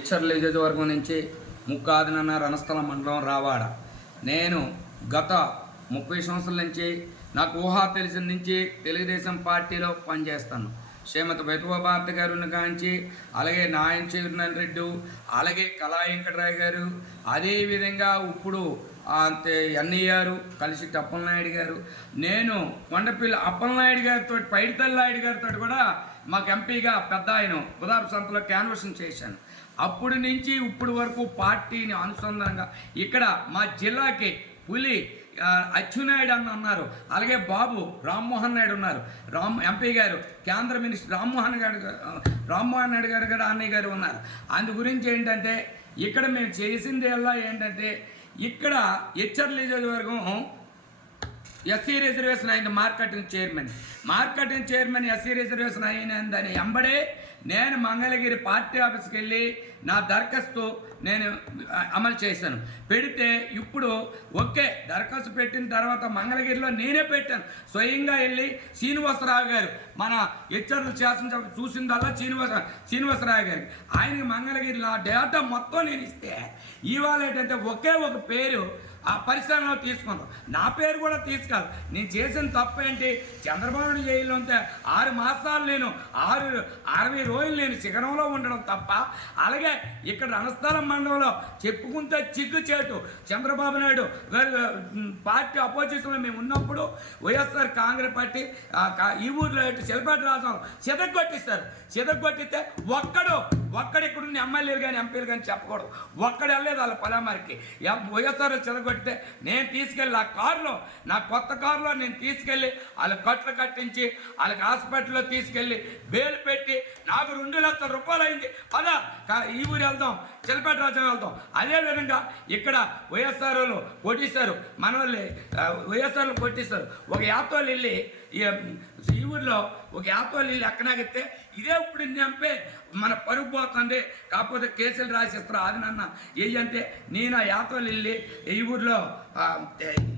హెచ్చర్ నియోజకవర్గం నుంచి ముక్కాదినన్న రణస్థల మండలం రావాడ. నేను గత ముప్పై సంవత్సరాల నుంచి నాకు ఊహా తెలిసిన నుంచి తెలుగుదేశం పార్టీలో పనిచేస్తాను. శ్రీమతి బెతువ భారత గారిని కాంచి అలాగే నాయన చైర్మన్ రెడ్డి అలాగే కళా వెంకటరావు గారు అదేవిధంగా ఇప్పుడు అంతే ఎన్ఐఆర్ కలిసి అప్పలనాయుడు గారు నేను కొండపిల్లి అప్పలనాయుడు గారితో పైడితల్లాయుడు గారితో కూడా మాకు ఎంపీగా పెద్ద ఆయన ఉదాపు సంతలో క్యాన్వర్షన్ చేశాను. అప్పుడు నుంచి ఇప్పుడు వరకు పార్టీని అనుసంధానంగా ఇక్కడ మా జిల్లాకి పులి అచ్చునాయుడు అన్న ఉన్నారు. అలాగే బాబు రామ్మోహన్ నాయుడు ఉన్నారు. రామ్ ఎంపీ గారు కేంద్ర మినిస్టర్ రామ్మోహన్ గారు రామ్మోహన్ నాయుడు గారు కూడా అన్నయ్య గారు ఉన్నారు. అందు గురించి ఏంటంటే ఇక్కడ మేము చేసింది ఎలా ఏంటంటే ఇక్కడ హెచ్చర్ నియోజకవర్గం ఎస్సీ రిజర్వేషన్ అయింది marketing chairman. Marketing chairman SC reservation అయినందని ఎంబడే నేను మంగళగిరి పార్టీ ఆఫీస్కి వెళ్ళి నా దరఖాస్తు నేను అమలు చేశాను. పెడితే ఇప్పుడు ఓకే దరఖాస్తు పెట్టిన తర్వాత మంగళగిరిలో నేనే పెట్టాను. స్వయంగా వెళ్ళి శ్రీనివాసరావు గారు మన హెచ్చరికలు శాసనసభ చూసిందల్లా శ్రీనివాస శ్రీనివాసరావు గారికి ఆయనకి మంగళగిరి నా డేటా మొత్తం నేను ఇస్తే ఇవాళ ఏంటంటే ఒకే ఒక పేరు ఆ పరిశ్రమలో తీసుకుందాం. నా పేరు కూడా తీసుకోవాలి నేను చేసిన తప్పు ఏంటి? చంద్రబాబు జైల్లో ఉంటే ఆరు మాసాలు నేను ఆరు అరవై రోజులు నేను శిఖరంలో ఉండడం తప్ప అలాగే ఇక్కడ రణస్థలం మండలంలో చెప్పుకుంటే చిగ్గుచేటు చంద్రబాబు నాయుడు గారు పార్టీ అపోజిషన్లో మేము ఉన్నప్పుడు వైఎస్ఆర్ కాంగ్రెస్ పార్టీ ఈ ఊర్లో ఎటు శిలపాటి రాజం చెదగొట్టిస్తారు చెదగొట్టితే ఒక్కడు ఒక్కడిక్కడున్న ఎమ్మెల్యేలు కానీ ఎంపీలు కానీ చెప్పకూడదు. ఒక్కడు వెళ్ళలేదు వాళ్ళ పలామారికి వైఎస్ఆర్ చెదగొట్టి చెదగొట్టితే నేను తీసుకెళ్ళి ఆ కారులో నా కొత్త కారులో నేను తీసుకెళ్ళి వాళ్ళ కట్లు కట్టించి వాళ్ళకి హాస్పిటల్లో తీసుకెళ్ళి బేలు పెట్టి నాకు రెండు లక్షల రూపాయలు అయింది. పదా కా- ఈ ఊరు వెళ్దాం చిలపేట రాజ్యం వెళ్దాం. అదేవిధంగా ఇక్కడ వైఎస్ఆర్లు కొట్టేశారు కొట్టిస్తారు వైఎస్ఆర్లు కొట్టేశారు కొట్టిస్తారు. ఒక యాప్తోళ్ళు వెళ్ళి ఈ ఈ ఒక యాప్తోళ్ళు నీళ్ళు ఎక్కడాగితే ఇదే ఇప్పుడు చంపే మన పరుగు పోతుంది. కాకపోతే కేసులు రాసిస్తారు. అది నాన్న ఏ అంటే నేను ఆ యాతోలు వెళ్ళి ఈ ఊర్లో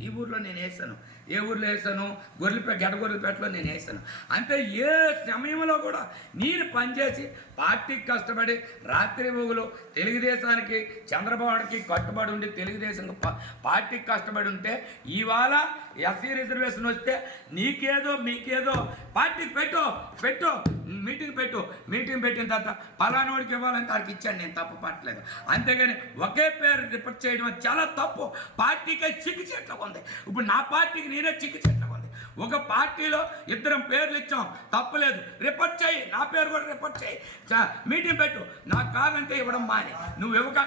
ఈ ఊర్లో నేను వేసాను. ఏ ఊర్లో వేసాను గొర్రెలపేట గెడగొర్రెలపేటలో నేను వేసాను అంటే ఏ సమయంలో కూడా నేను పనిచేసి పార్టీకి కష్టపడి రాత్రి మొగులు తెలుగుదేశానికి చంద్రబాబుకి కట్టుబడి ఉండి తెలుగుదేశం పార్టీకి కష్టపడి ఉంటే ఇవాళ ఎస్సీ రిజర్వేషన్ వస్తే నీకేదో మీకేదో పార్టీకి పెట్టు పెట్టు మీటింగ్ పెట్టు. మీటింగ్ పెట్టిన తర్వాత పలానోడికి ఇవ్వాలంటే వాడికి ఇచ్చాను నేను తప్పు పట్టలేదు. అంతేగాని ఒకే పేరు రిపోర్ట్ చేయడం చాలా తప్పు. పార్టీకి చిక్కు చెట్ల ఉంది? ఇప్పుడు నా పార్టీకి నేనే చిక్కు చెట్ల ఉంది? ఒక పార్టీలో ఇద్దరం పేర్లు ఇచ్చాం తప్పలేదు రిపోర్ట్ చేయి నా పేరు కూడా రిపోర్ట్ చేయి. మీటింగ్ పెట్టు. నాకు కాదంటే ఇవ్వడం మాని. నువ్వు ఇవ్వక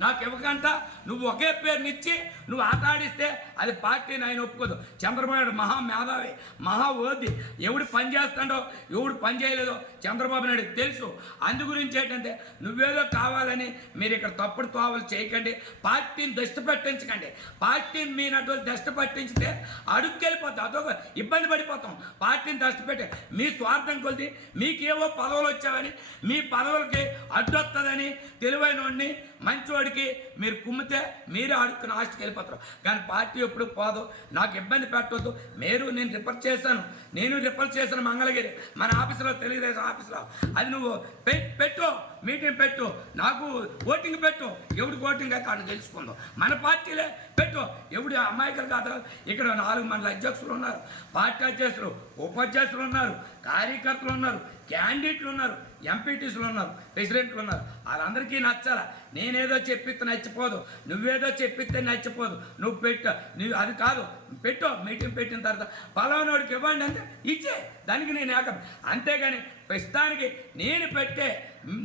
నాకు ఇవ్వకంట. నువ్వు ఒకే పేరునిచ్చి నువ్వు ఆట ఆడిస్తే అది పార్టీని ఆయన ఒప్పుకోదు. చంద్రబాబు నాయుడు మహా మేధావి మహా ఓది ఎవడు పని చేస్తాడో ఎవడు పని చేయలేదో చంద్రబాబు నాయుడు తెలుసు. అందు గురించి ఏంటంటే నువ్వేదో కావాలని మీరు ఇక్కడ తప్పుడు తోవలు చేయకండి. పార్టీని దృష్టి పట్టించకండి. పార్టీని మీ నటు దృష్టి పట్టించితే అడుక్కెళ్ళిపోతాం. అదొక ఇబ్బంది పడిపోతాం. పార్టీని దృష్టి పెట్టి మీ స్వార్థం కొలిది మీకేవో పదవులు వచ్చావని మీ పదవులకి అడ్డొస్తుందని తెలివైన వాడిని మంచివాడికి మీరు కుమ్మితే మీరే ఆడుకుని ఆస్తికి వెళ్ళిపోతారు. కానీ పార్టీ ఎప్పుడు పోదు. నాకు ఇబ్బంది పెట్టవద్దు మీరు నేను రిఫర్ చేశాను. నేను రిఫర్ చేశాను మంగళగిరి. మన ఆఫీసులో తెలుగుదేశం ఆఫీసులో. అది నువ్వు పె- పెట్టు. మీటింగ్ పెట్టు. నాకు ఓటింగ్ పెట్టు. ఎవడికి ఓటింగ్ అయితే అని తెలుసుకుందాం. మన పార్టీలే పెట్టు. ఎవడి అమాయకులు కాదు. ఇక్కడ నాలుగు మండల అధ్యక్షులు ఉన్నారు. పార్టీ అధ్యక్షులు ఉపాధ్యక్షులు ఉన్నారు. కార్యకర్తలు ఉన్నారు. క్యాండిడేట్లు ఉన్నారు. ఎంపీటీసులు ఉన్నారు ప్రెసిడెంట్లు ఉన్నారు. వాళ్ళందరికీ నచ్చాలా? నేనేదో చెప్పిస్తే నచ్చిపోదు నువ్వేదో చెప్పిస్తే నచ్చిపోదు. నువ్వు పెట్టు నువ్వు అది కాదు పెట్టు మీటింగ్ పెట్టిన తర్వాత పలానోడికి ఇవ్వండి అంటే ఇచ్చే దానికి నేను ఏకం. అంతేగాని ప్రస్తుతానికి నేను పెట్టే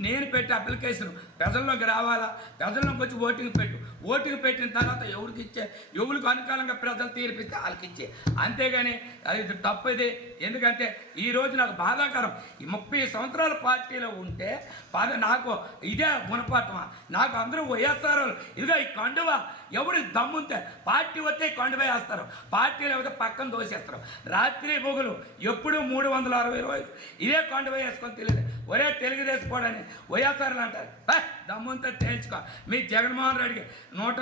నేను పెట్టే అప్లికేషన్ ప్రజల్లోకి రావాలా? ప్రజల్లోకి వచ్చి ఓటింగ్ పెట్టు. ఓటింగ్ పెట్టిన తర్వాత ఎవరికి ఇచ్చే ఎవరికి అనుకూలంగా ప్రజలు తీర్పిస్తే వాళ్ళకి ఇచ్చే. అంతేగాని అది తప్పది ఎందుకంటే ఈ రోజు నాకు బాధాకరం. ఈ ముప్పై సంవత్సరాల పార్టీలో ఉంటే బాధ నాకు ఇదే గుణపాఠమా? నాకు అందరూ వైఎస్ఆర్ వాళ్ళు, ఇదిగో ఈ కండువ. ఎవడు దమ్ముంటే పార్టీ వస్తే కొండపై వేస్తారు. పార్టీ లేకపోతే పక్కన దోసేస్తారు రాత్రి పొగులు ఎప్పుడు మూడు వందల అరవై రోజులు. ఇదే కొండపై వేసుకొని తెలియదు ఒరే తెలుగుదేశం పోడని వైఎస్ఆర్లు అంటారు. దమ్ముంతా తేల్చుకో. మీ జగన్మోహన్ రెడ్డికి నూట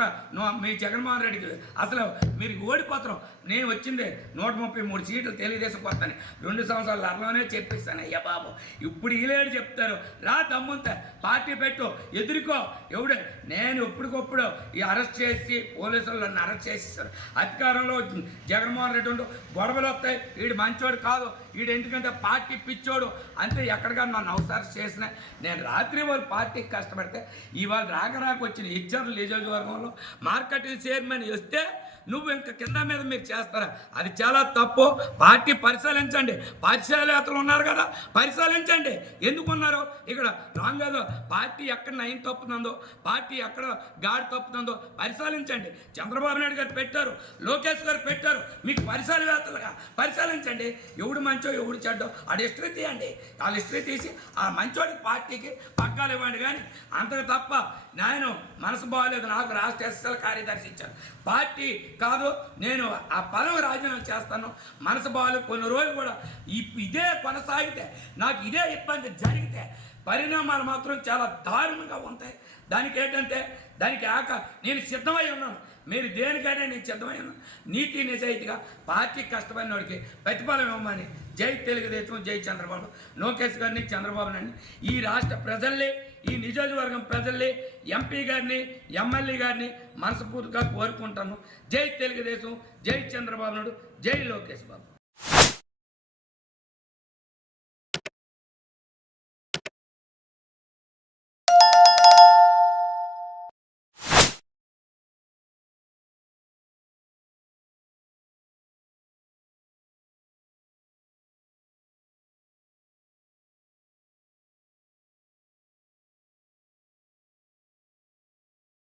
మీ జగన్మోహన్ రెడ్డికి అసలు మీరు ఓడిపోతారు. నేను వచ్చింది నూట ముప్పై మూడు సీట్లు తెలుగుదేశం కొత్తని రెండు సంవత్సరాల అరలోనే చెప్పిస్తాను అయ్యా బాబు. ఇప్పుడు ఈలేడు చెప్తారు. రా దమ్ముంతే పార్టీ పెట్టు ఎదుర్కో. ఎవడు? నేను ఎప్పటికప్పుడు ఈ అరెస్ట్ చేసి పోలీసులు నన్ను అరెస్ట్ చేసేస్తారు అధికారంలో జగన్మోహన్ రెడ్డి ఉండు గొడవలు వస్తాయి. వీడు మంచోడు కాదు. వీడు ఎందుకంటే పార్టీ పిచ్చోడు. అంతే ఎక్కడిగా నన్ను అవసరం చేసిన. నేను రాత్రి వాళ్ళు పార్టీకి కష్టపడితే ఇవాళ రాక రాక వచ్చిన ఇచ్చర్లు నియోజకవర్గంలో. మార్కెటింగ్ చైర్మన్ వస్తే నువ్వు ఇంకా కింద మీద మీరు చేస్తారా? అది చాలా తప్పు. పార్టీ పరిశీలించండి. పరిశీలయాత్రలు ఉన్నారు కదా పరిశీలించండి. ఎందుకున్నారు? ఇక్కడ రాంగ్ కాదు పార్టీ ఎక్కడ నయం తప్పుతుందో పార్టీ ఎక్కడ గాడి తప్పుతుందో పరిశీలించండి. చంద్రబాబు నాయుడు గారు పెట్టారు లోకేష్ గారు పెట్టారు. మీకు పరిశీలవేత్తలుగా పరిశీలించండి. ఎవడు మంచో ఎవడు చెడ్డో ఆడ హిస్టరీ తీయండి. వాళ్ళ హిస్టరీ తీసి ఆ మంచోడికి పార్టీకి పగ్గాలు ఇవ్వండి కానీ అంతకు తప్ప నేను మనసు బాగలేదు నాకు రాష్ట్ర ఎస్ఎల్ కార్యదర్శి ఇచ్చాను పార్టీ కాదు నేను ఆ పదవి రాజీనామా చేస్తాను. మనసు బాగాలేదు. కొన్ని రోజులు కూడా ఇదే కొనసాగితే నాకు ఇదే ఇబ్బంది జరిగితే పరిణామాలు మాత్రం చాలా దారుణంగా ఉంటాయి. దానికి ఏంటంటే దానికి ఆక నేను సిద్ధమై ఉన్నాను. మీరు దేనికైనా నేను సిద్ధమైన నీతి నిజాయితీగా పార్టీ కష్టమైన వాడికి ప్రతిఫలం ఇవ్వమని. జై తెలుగుదేశం జై చంద్రబాబు. లోకేష్ గారిని చంద్రబాబు నాయుడిని ఈ రాష్ట్ర ప్రజల్ని ఈ నియోజకవర్గం ప్రజల్ని ఎంపీ గారిని ఎమ్మెల్యే గారిని మనస్ఫూర్తిగా కోరుకుంటాను. జై తెలుగుదేశం జై చంద్రబాబు నాయుడు జై లోకేష్ బాబు.